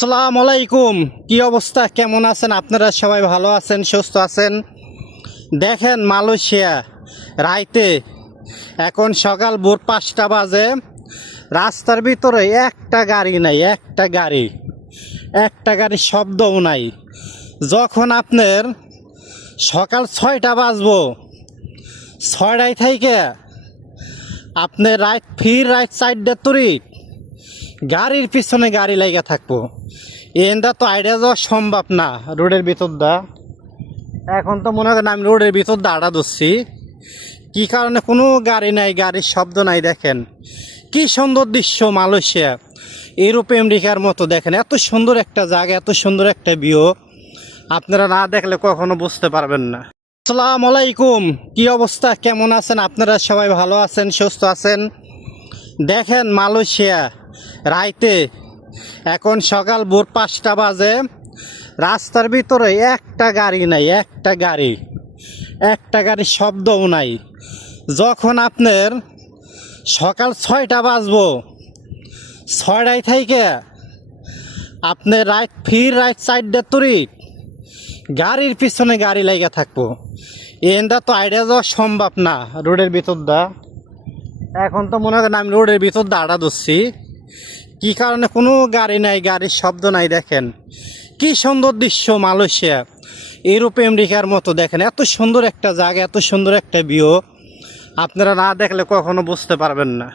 আসসালামু আলাইকুম। কি অবস্থা, কেমন আছেন আপনারা? সবাই ভালো আছেন, সুস্থ আছেন? দেখেন মালয়েশিয়া রাইতে এখন সকাল ভোর 5টা বাজে, রাস্তার ভিতরে একটা গাড়ি নাই, একটা গাড়ির শব্দও নাই। যখন আপনার সকাল 6টা বাজবো, 6টায় থেকে আপনার রাইট সাইডটা তরি গাড়ির পিছনে গাড়ি লাগা থাকবো। এন্দা তো আইডিয়া যাওয়া সম্ভব না রোডের ভিতর দা। এখন তো মনে করেন আমি রোডের ভিতর দা আড়া ধরছি, কি কারণে কোনো গাড়ি নাই, গাড়ির শব্দ নাই। দেখেন কি সুন্দর দৃশ্য মালয়েশিয়া, ইউরোপ আমেরিকার মতো। দেখেন এত সুন্দর একটা জায়গা, এত সুন্দর একটা ভিউ, আপনারা না দেখলে কখনো বুঝতে পারবেন না। আসসালামু আলাইকুম। কি অবস্থা, কেমন আছেন আপনারা? সবাই ভালো আছেন, সুস্থ আছেন? দেখেন মালয়েশিয়া রাইতে এখন সকাল ভোর 5টা বাজে, রাস্তার ভিতরে একটা গাড়ি নাই, একটা গাড়ির শব্দও নাই। যখন আপনার সকাল 6টা বাজবো, 6টায় থেকে আপনার রাইট সাইডটা তরি গাড়ির পিছনে গাড়ি লাগা থাকবো। এন্দা তো আইডিয়া যাওয়া সম্ভব না রোডের ভিতর দা। এখন তো মনে করেন আমি রোডের ভিতর দা আড়া ধরছি, কি কারণে কোনো গাড়ি নাই, গাড়ির শব্দ নাই। দেখেন কি সুন্দর দৃশ্য মালয়েশিয়া, ইউরোপ আমেরিকার মতো। দেখেন এত সুন্দর একটা জায়গা, এত সুন্দর একটা ভিউ, আপনারা না দেখলে কখনো বুঝতে পারবেন না।